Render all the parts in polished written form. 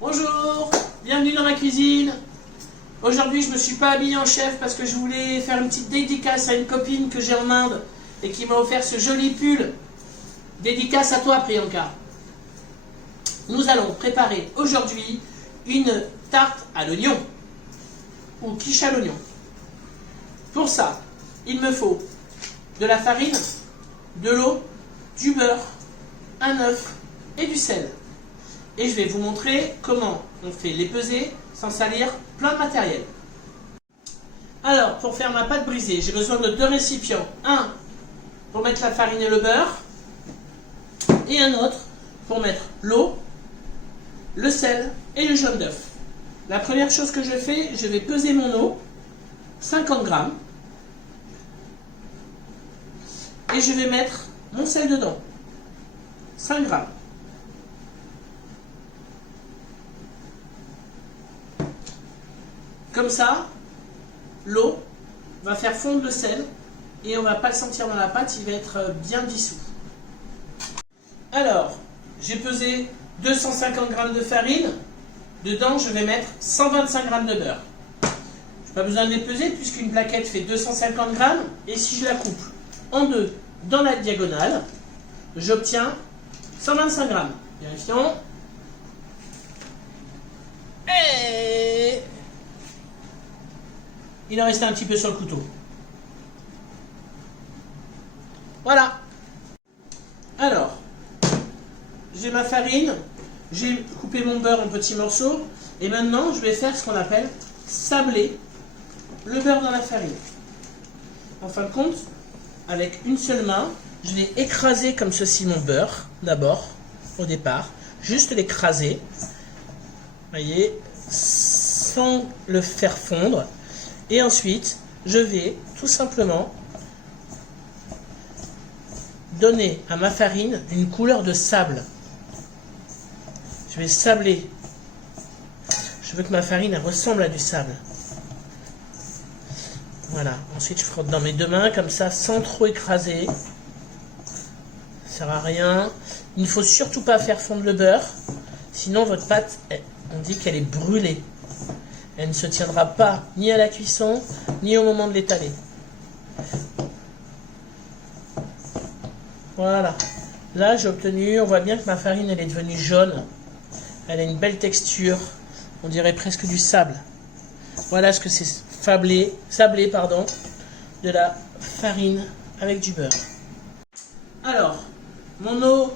Bonjour, bienvenue dans ma cuisine. Aujourd'hui je me suis pas habillé en chef parce que je voulais faire une petite dédicace à une copine que j'ai en Inde et qui m'a offert ce joli pull. Dédicace à toi Priyanka. Nous allons préparer aujourd'hui une tarte à l'oignon ou quiche à l'oignon. Pour ça, il me faut de la farine, de l'eau, du beurre, un œuf et du sel. Et je vais vous montrer comment on fait les pesées sans salir plein de matériel. Alors, pour faire ma pâte brisée, j'ai besoin de deux récipients. Un pour mettre la farine et le beurre, et un autre pour mettre l'eau, le sel et le jaune d'œuf. La première chose que je fais, je vais peser mon eau, 50 grammes, et je vais mettre mon sel dedans, 5 grammes. Comme ça, l'eau va faire fondre le sel et on ne va pas le sentir dans la pâte, il va être bien dissous. Alors, j'ai pesé 250 g de farine. Dedans, je vais mettre 125 g de beurre. Je n'ai pas besoin de les peser puisqu'une plaquette fait 250 g. Et si je la coupe en deux dans la diagonale, j'obtiens 125 g. Vérifions. Et il en restait un petit peu sur le couteau. Voilà. Alors, j'ai ma farine, j'ai coupé mon beurre en petits morceaux, et maintenant je vais faire ce qu'on appelle sabler le beurre dans la farine. En fin de compte, avec une seule main, je vais écraser comme ceci mon beurre, d'abord, au départ, juste l'écraser, voyez, sans le faire fondre. Et ensuite, je vais tout simplement donner à ma farine une couleur de sable. Je vais sabler. Je veux que ma farine elle ressemble à du sable. Voilà. Ensuite, je frotte dans mes deux mains, comme ça, sans trop écraser. Ça sert à rien. Il ne faut surtout pas faire fondre le beurre. Sinon, votre pâte, on dit qu'elle est brûlée. Elle ne se tiendra pas ni à la cuisson, ni au moment de l'étaler. Voilà. Là, j'ai obtenu, on voit bien que ma farine, elle est devenue jaune. Elle a une belle texture. On dirait presque du sable. Voilà ce que c'est sablé, de la farine avec du beurre. Alors, mon eau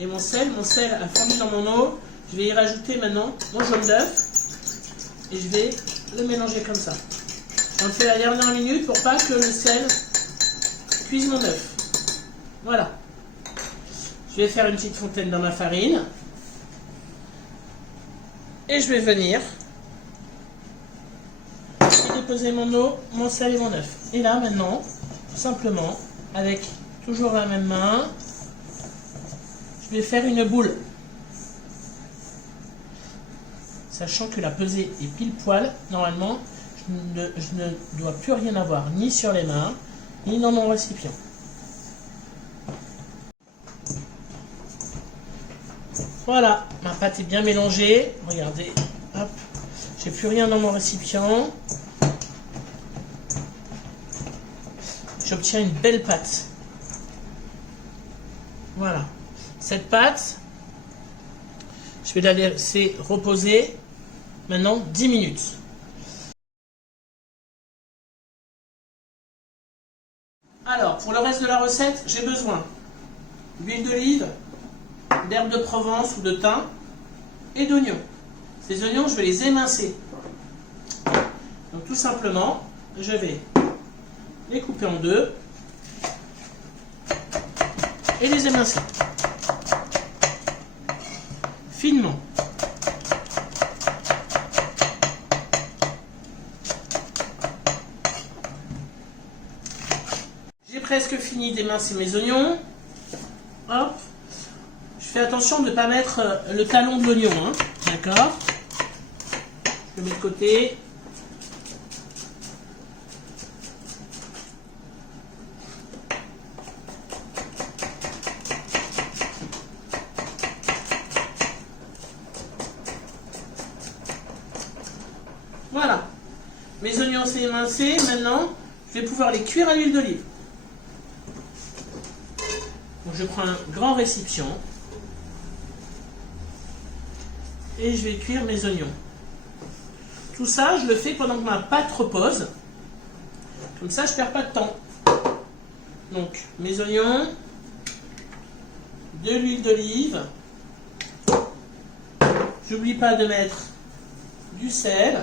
et mon sel a fondu dans mon eau. Je vais y rajouter maintenant mon jaune d'œuf. Et je vais le mélanger comme ça. On le fait la dernière minute pour pas que le sel cuise mon œuf. Voilà. Je vais faire une petite fontaine dans ma farine. Et je vais venir déposer mon eau, mon sel et mon œuf. Et là maintenant, tout simplement, avec toujours la même main, je vais faire une boule. Sachant que la pesée est pile poil, normalement, je ne dois plus rien avoir, ni sur les mains, ni dans mon récipient. Voilà, ma pâte est bien mélangée. Regardez, hop, j'ai plus rien dans mon récipient. J'obtiens une belle pâte. Voilà, cette pâte, je vais la laisser reposer. Maintenant, 10 minutes. Alors, pour le reste de la recette, j'ai besoin d'huile d'olive, d'herbe de Provence ou de thym et d'oignons. Ces oignons, je vais les émincer. Donc, tout simplement, je vais les couper en deux et les émincer finement. J'ai presque fini d'émincer mes oignons. Hop. Je fais attention de ne pas mettre le talon de l'oignon. Hein. D'accord. Je le mets de côté. Voilà. Mes oignons c'est émincé. Maintenant, je vais pouvoir les cuire à l'huile d'olive. Donc, je prends un grand récipient. Et je vais cuire mes oignons. Tout ça, je le fais pendant que ma pâte repose. Comme ça, je ne perds pas de temps. Donc, mes oignons, de l'huile d'olive. J'oublie pas de mettre du sel.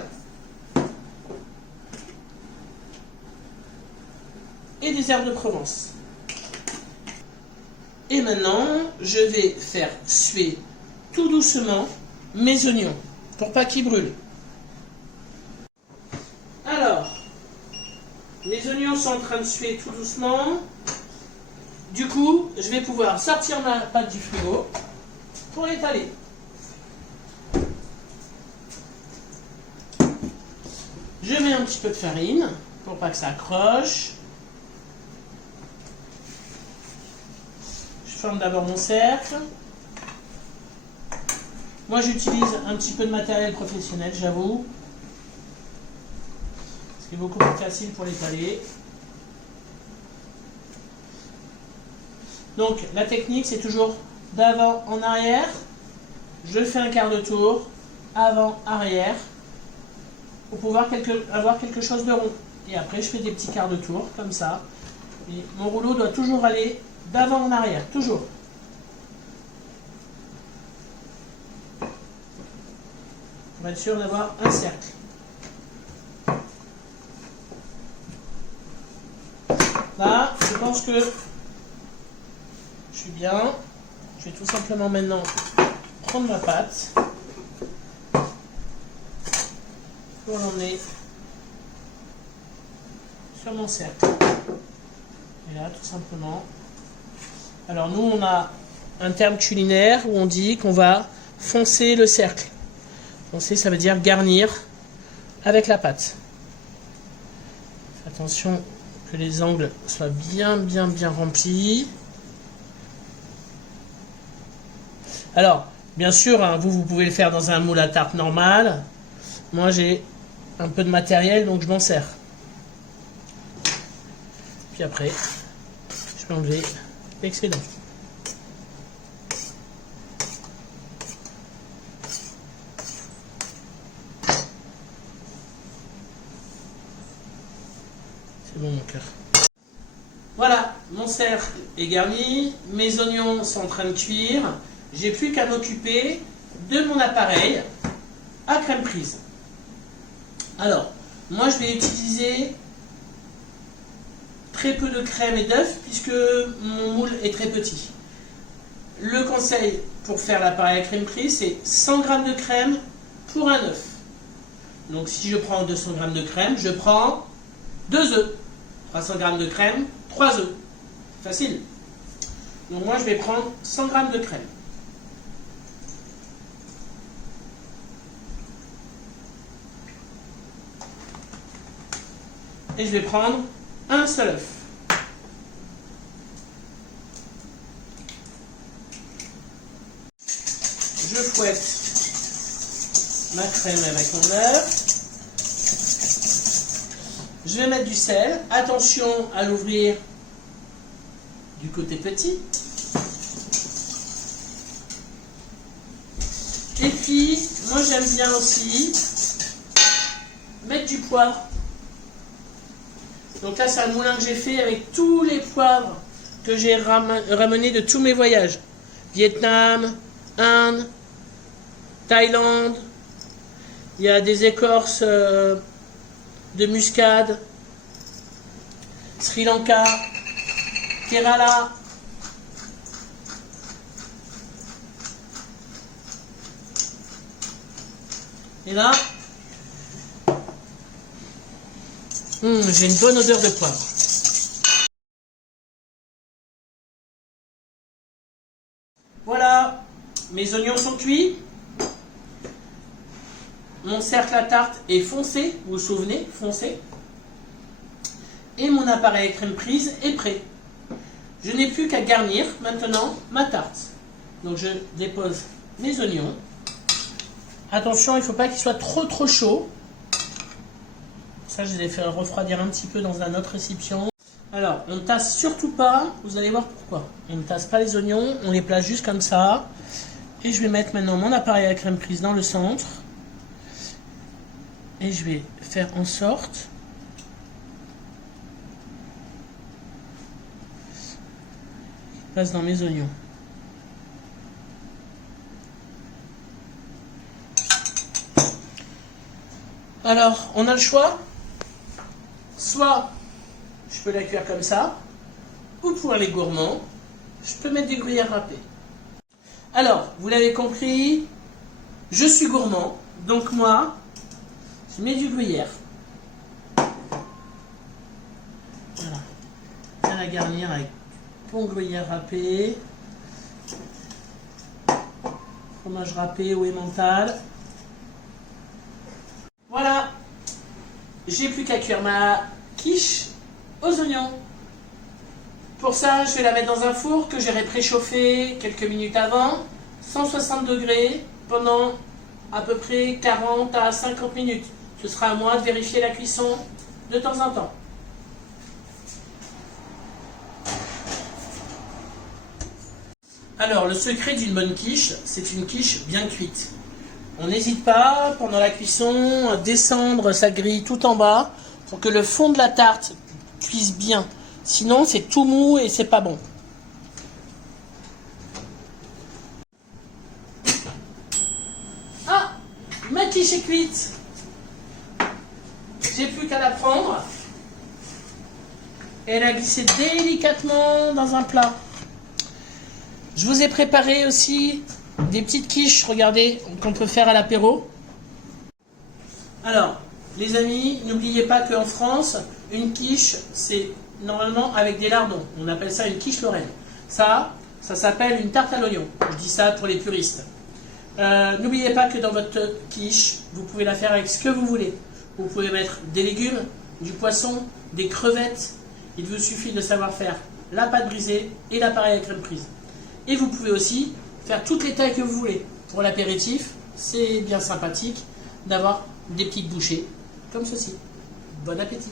Et des herbes de Provence. Et maintenant, je vais faire suer tout doucement mes oignons pour pas qu'ils brûlent. Alors, mes oignons sont en train de suer tout doucement. Du coup, je vais pouvoir sortir ma pâte du frigo pour l'étaler. Je mets un petit peu de farine pour pas que ça accroche. Je forme d'abord mon cercle. Moi, j'utilise un petit peu de matériel professionnel, j'avoue. Ce qui est beaucoup plus facile pour l'étaler. Donc, la technique, c'est toujours d'avant en arrière. Je fais un quart de tour, avant, arrière, pour pouvoir avoir quelque chose de rond. Et après, je fais des petits quarts de tour, comme ça. Et mon rouleau doit toujours aller d'avant en arrière, toujours. Pour être sûr d'avoir un cercle. Là, je pense que je suis bien. Je vais tout simplement maintenant prendre ma pâte pour l'emmener sur mon cercle. Et là, tout simplement. Alors nous, on a un terme culinaire où on dit qu'on va foncer le cercle. Foncer, ça veut dire garnir avec la pâte. Attention que les angles soient bien remplis. Alors, bien sûr, hein, vous pouvez le faire dans un moule à tarte normal. Moi, j'ai un peu de matériel, donc je m'en sers. Puis après, je peux enlever l'excédent. C'est bon, mon cœur. Voilà, mon cercle est garni. Mes oignons sont en train de cuire. J'ai plus qu'à m'occuper de mon appareil à crème prise. Alors, moi je vais utiliser très peu de crème et d'œufs puisque mon moule est très petit. Le conseil pour faire l'appareil à crème prise, c'est 100 g de crème pour un œuf. Donc si je prends 200 g de crème, je prends 2 œufs. 300 g de crème, 3 œufs. Facile. Donc moi je vais prendre 100 g de crème. Et je vais prendre un seul œuf. Je fouette ma crème avec mon œuf. Je vais mettre du sel. Attention à l'ouvrir du côté petit. Et puis, moi j'aime bien aussi mettre du poivre. Donc là, c'est un moulin que j'ai fait avec tous les poivres que j'ai ramenés de tous mes voyages. Vietnam, Inde, Thaïlande. Il y a des écorces de muscade, Sri Lanka, Kerala. Et là, j'ai une bonne odeur de poivre. Voilà, mes oignons sont cuits. Mon cercle à tarte est foncé, vous vous souvenez, foncé. Et mon appareil crème prise est prêt. Je n'ai plus qu'à garnir maintenant ma tarte. Donc je dépose mes oignons. Attention, il ne faut pas qu'ils soient trop chauds. Ça, je les ai fait refroidir un petit peu dans un autre récipient. Alors, on ne tasse surtout pas, vous allez voir pourquoi. On ne tasse pas les oignons, on les place juste comme ça. Et je vais mettre maintenant mon appareil à crème prise dans le centre. Et je vais faire en sorte qu'il passe dans mes oignons. Alors, on a le choix. Soit je peux la cuire comme ça, ou pour les gourmands, je peux mettre des gruyères râpées. Alors, vous l'avez compris, je suis gourmand, donc moi, je mets du gruyère. Voilà. Bien la garnir avec bon gruyère râpé, fromage râpé ou emmental. Voilà, j'ai plus qu'à cuire ma quiche aux oignons. Pour ça, je vais la mettre dans un four que j'aurai préchauffé quelques minutes avant, 160 degrés, pendant à peu près 40 à 50 minutes. Ce sera à moi de vérifier la cuisson de temps en temps. Alors, le secret d'une bonne quiche, c'est une quiche bien cuite. On n'hésite pas, pendant la cuisson, à descendre sa grille tout en bas pour que le fond de la tarte cuise bien. Sinon, c'est tout mou et c'est pas bon. Ah, ma quiche est cuite. J'ai plus qu'à la prendre. Et la glisser délicatement dans un plat. Je vous ai préparé aussi des petites quiches, regardez, qu'on peut faire à l'apéro. Alors, les amis, n'oubliez pas qu'en France, une quiche, c'est normalement avec des lardons. On appelle ça une quiche lorraine. Ça s'appelle une tarte à l'oignon. Je dis ça pour les puristes. N'oubliez pas que dans votre quiche, vous pouvez la faire avec ce que vous voulez. Vous pouvez mettre des légumes, du poisson, des crevettes. Il vous suffit de savoir faire la pâte brisée et l'appareil à crème prise. Et vous pouvez aussi faire toutes les tailles que vous voulez. Pour l'apéritif, c'est bien sympathique d'avoir des petites bouchées comme ceci. Bon appétit!